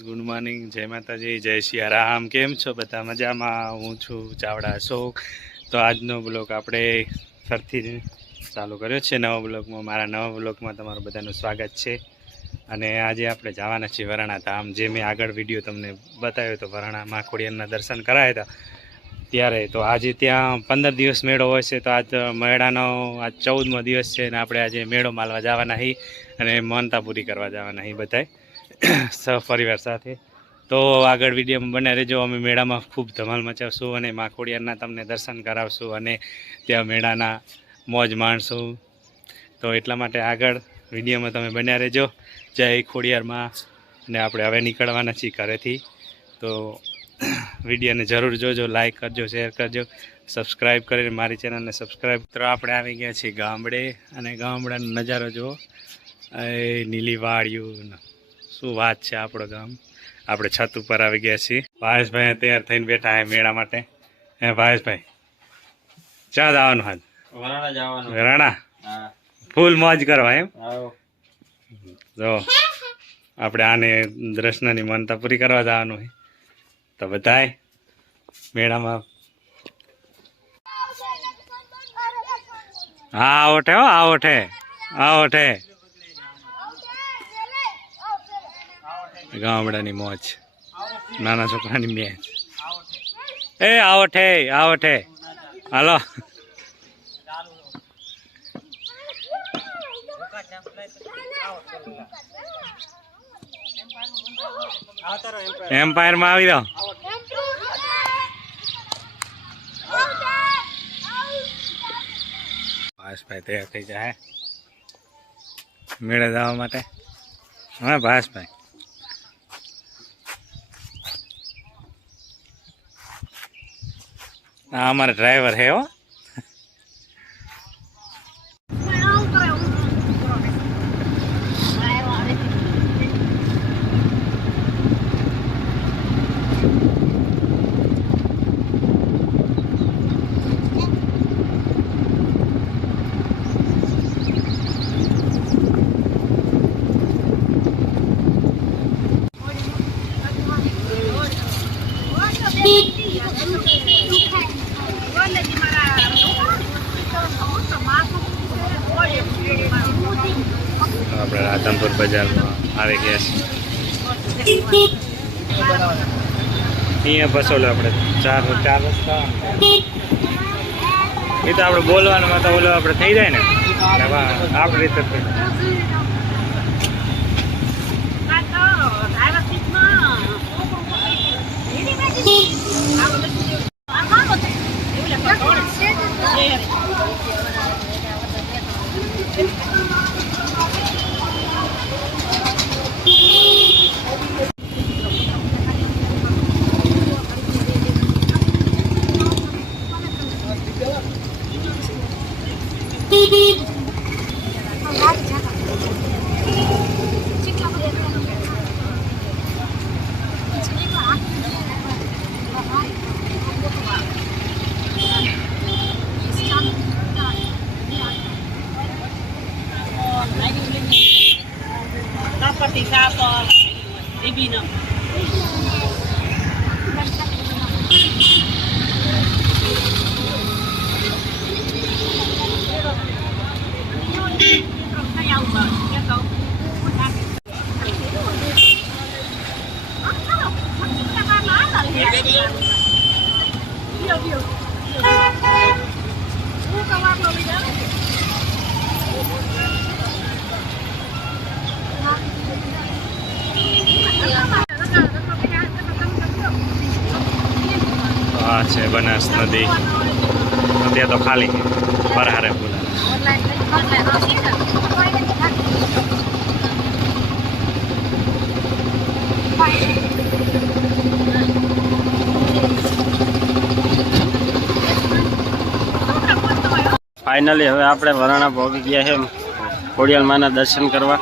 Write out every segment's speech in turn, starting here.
Good morning, જય માતાજી, જય સિયારામ. કેમ છો બધા? મજામાં? હું છું ચાવડા અશોક. તો આજનો બ્લોગ આપણે ફરીથી ચાલુ કર્યો છે નવા બ્લોગમાં. મારા નવા બ્લોગમાં તમારું બધાનું સ્વાગત છે. અને આજે આપણે જવાના છીએ વરાણા ધામ. જે મેં આગળ વિડીયો તમને બતાવ્યો હતો, વરાણામાં ખોડિયારના દર્શન કરાયા હતા ત્યારે. તો આજે ત્યાં 15 દિવસ મેળો હોય છે. તો આજ મેળાનો આજ 14મો દિવસ છે અને આપણે આજે મેળો માલવા જવાના હી અને માનતા પૂરી કરવા જવાના હી બધાય સહપરિવાર સાથે. તો આગળ વિડીયોમાં બને રહેજો. અમે મેળામાં ખૂબ ધમાલ મચાવશું અને મા ખોડિયારના તમને દર્શન કરાવશું અને ત્યાં મેળાના મોજ માણશું. તો એટલા માટે આગળ વિડીયોમાં તમે બન્યા રહેજો. જય ખોડિયારમાં. અને આપણે હવે નીકળવાના છીએ ઘરેથી. તો વિડીયોને જરૂર જોજો, લાઈક કરજો, શેર કરજો, સબસ્ક્રાઈબ કરીને મારી ચેનલને સબસ્ક્રાઈબ. તો આપણે આવી ગયા છીએ ગામડે અને ગામડાનો નજારો જુઓ. એ નીલી વાડિયું, શું વાત છે. આપણો ગામ, આપણે છત ઉપર આવી ગયા છીએ. ભાવેશભાઈ તૈયાર થઈને બેઠા હે મેળા માટે. હે ભાવેશભાઈ, ક્યાં જવાનું? હાલ વરાણા જવાનું. વરાણા ફૂલ મોજ કરવા એમ? જો આપણે આને દર્શનની માનતા પૂરી કરવા જવાનું હોય. તો બધાય મેળામાં હા ઓઠે હો, આ ઓઠે, આ ઓઠે. ગામડાની મોજ, નાના છોકરાની મેચ. એ આવો ઠે, આવો ઠે, હાલો. એમ્પાયર માં આવી જાઓ. ભાસભાઈ તૈયાર થઈ જાય મેળે જવા માટે. હા ભાસભાઈ, હા અમારા ડ્રાઈવર હે હો. આપણે રાધનપુર બજારમાં આવી ગયા છીએ. અહીંયા બસોલો આપણે ચાર રસ્તા. એ તો આપણે બોલવાનું તો ઓલો આપણે થઈ જાય ને, આપણી રીતે થઈ જાય. આ છે બનાસ નદી. અત્યારે તો ખાલી બરહારે પૂરા. ફાઇનલી હવે આપણે વરાણા પહોંચી ગયા છે ખોડિયાર માના દર્શન કરવા.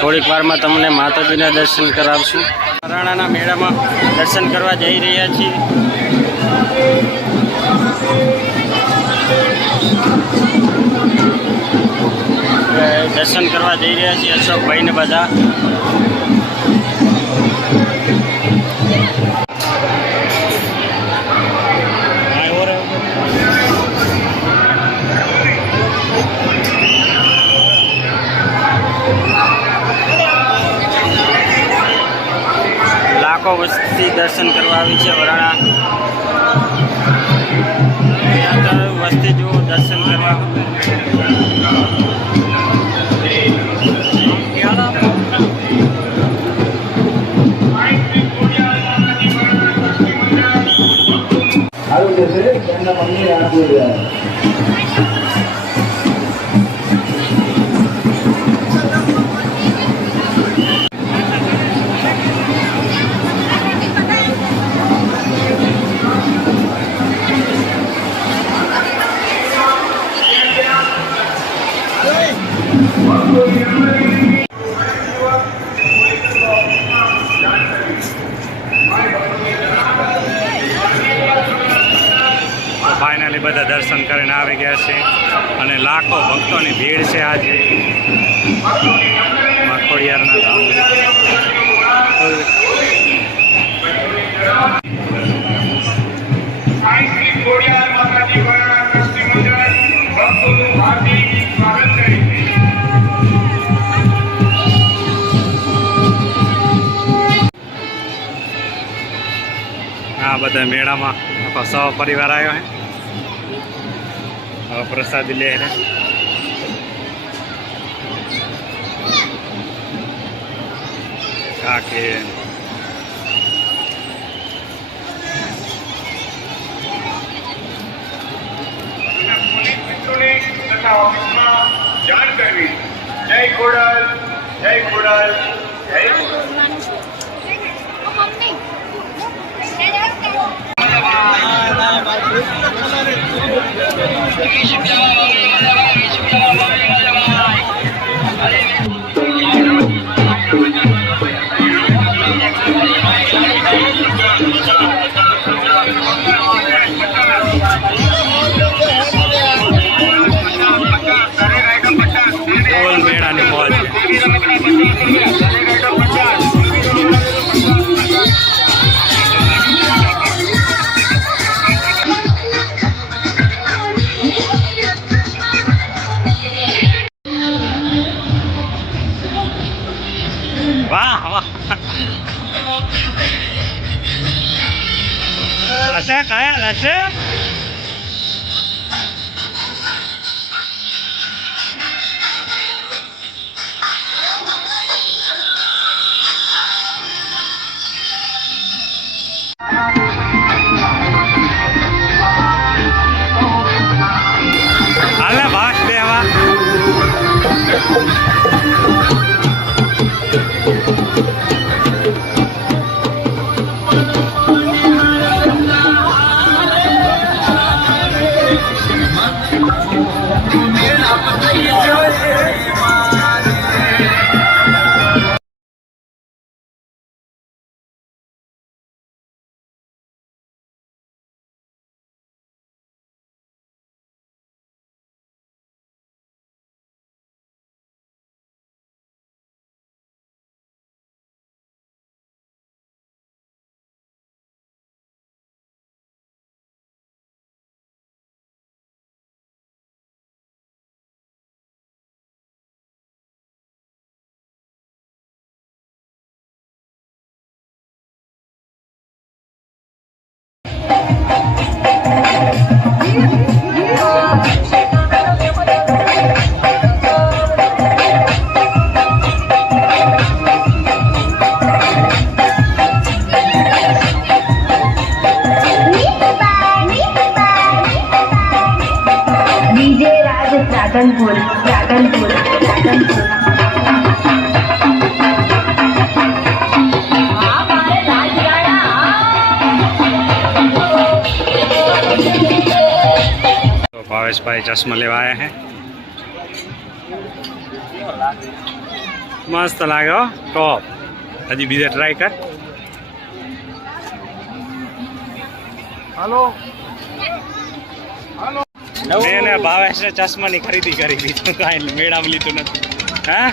થોડીક વારમાં તમને માતાજીના દર્શન કરાવશું. વરાણાના મેળામાં દર્શન કરવા જઈ રહ્યા છીએ. દર્શન કરવા જઈ રહ્યા છીએ અશોકભાઈ ને બધા. લાખો વસ્તી દર્શન કરવા આવી છે વરાણા. વસ્તી જુઓ દર્શન કરવા. આરોગ્ય છે તેમના મમ્મી રાખવું જોઈએ. ફાઇનલી બધા દર્શન કરીને આવી ગયા છે અને લાખો ભક્તોની ભીડ છે આજે ખોડિયારના ધામ. આ બધા મેળામાં આખો સહ પરિવાર આવ્યો હે. હવે પ્રસાદી લે હે. કાકે જાણ કરવી. જય ખોડલ, જય ખોડલ, જય ખોડલ. ફૂલ મેળાની મોજ. વાહ વાહ. હશે કયા હશે. હાલે ભાગ દેવા. રાધનપુર રાધનપુર રાધનપુર तो भावेश भाई चश्मा लेवा आया है. मस्त लागे टॉप. हजी बीजे ट्राई कर. हेलो મેં ભાવેશ ને ચશ્મા ની ખરીદી કરી લીધું. કાંઈ મેળામાં લીધું નથી. હા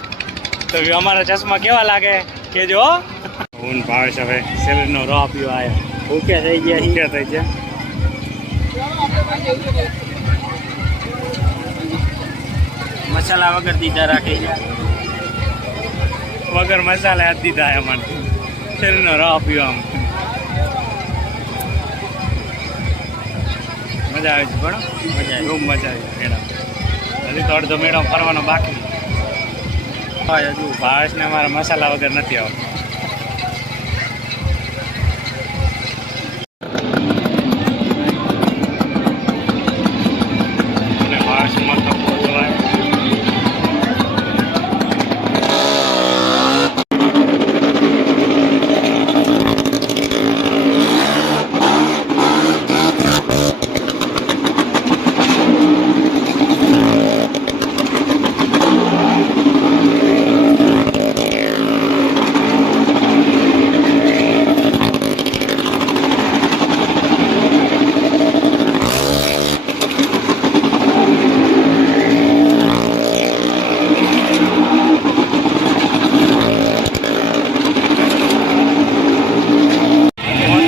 તો અમારા ચશ્મા કેવા લાગે કેજો હો. હું ને ભાવેશ હવે શેરડીનો રહ પીવા આવ્યા. ભૂખ્યા થઈ ગયા છીએ. ક્યાં થઈ ગયા? મસાલા વગર દીધા રાખી ગયા. વગર મસાલા હાથ દીધા મને શેરડીનો રહ પીવામાં. મજા આવે છે પણ મજા આવી. ખૂબ મજા આવી મેડમ. હજી તો અડધો મેડમ ફરવાનો બાકી. હજુ ભાવેશને અમારા મસાલા વગર નથી આવતો. અને ભાવેશ મસ્ત પહોંચવાય.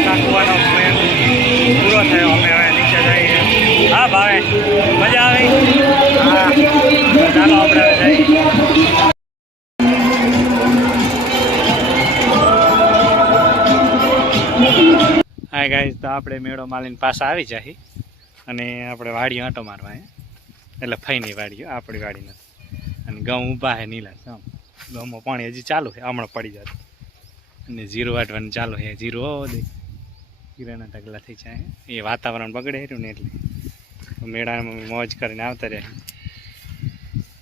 નાખવાનો પ્લાન પૂરો થયો. અમે હવે નીચે જઈએ. હા ભાવે મજા આવી. હા ચાલો આપણે હવે જઈએ. હા ગાઈઝ તો આપણે મેળો માલીને પાછા આવી જાય અને આપણે વાડીઓ આંટો મારવા એટલે ફઈની વાડીઓ આપણી વાડી નથી. અને ઘઉં ઊભા છે નીલા આમ ઘઉંમાં પાણી હજી ચાલુ છે હમણાં પડી જતું. અને જીરો વાટવાનું ચાલુ છે. જીરો દે જીરાના ઢગલા થઈ જાય. એ વાતાવરણ બગડે રહ્યું ને એટલે મેળામાં મોજ કરીને આવતા રહે.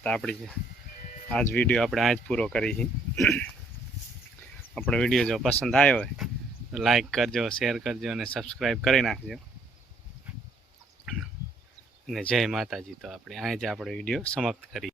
તો આપણી આજ વિડીયો આપણે આજ પૂરો કરી છે. આપણો વિડીયો જો પસંદ આવ્યો હોય તો લાઈક કરજો, શેર કરજો અને સબસ્ક્રાઈબ કરી નાખજો. અને જય માતાજી. તો આપણે અહીં જ આપણો વિડીયો સમાપ્ત કરીએ.